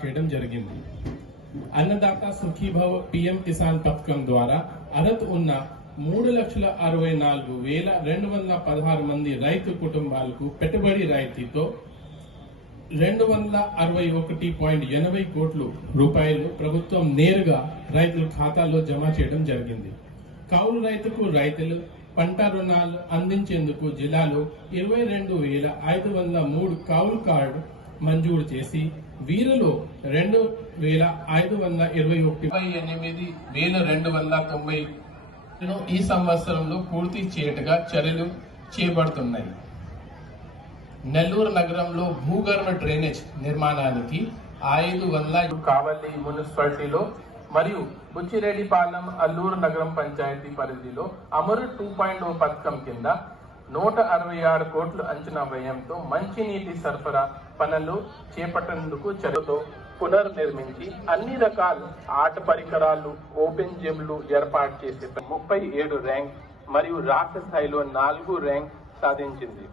చేయడం జరిగింది. అన్నదాత సుఖీభవ పిఎం కిసాన్ పథకం ద్వారా అర్హత ఉన్న 3,64,216 మంది రైతు కుటుంబాలకు పెట్టుబడి రాయితీతో 261.80 కోట్ల రూపాయలు ప్రభుత్వం నేరుగా రైతుల ఖాతాలో జమ చేయడం జరిగింది. కౌలు రైతులు పంట రుణాలు అందించేందుకు జిల్లాలో 22,503 కౌలు కార్డు మంజూరు చేసి వీరిలో 2,521,290 ఈ సంవత్సరంలో పూర్తి చేయటగా చర్యలు చేపడుతున్నాయి. నెల్లూరు నగరంలో భూగర్భ డ్రైనేజ్ నిర్మాణానికి 500 కావలి మున్సిపాలిటీలో మరియు బుచ్చిరెడ్డిపాలెం అల్లూరు నగరం పంచాయతీ పరిధిలో అమరు 2.0 పథకం కింద 166 కోట్ల అంచనా వ్యయంతో మంచినీటి సరఫరా పనులు చేపట్టేందుకు చర్యతో పునర్నిర్మించి అన్ని రకాల ఆట పరికరాలు, ఓపెన్ జిమ్లు ఏర్పాటు చేసి 37 ర్యాంక్ మరియు రాష్ట్ర స్థాయిలో 4 ర్యాంక్ సాధించింది.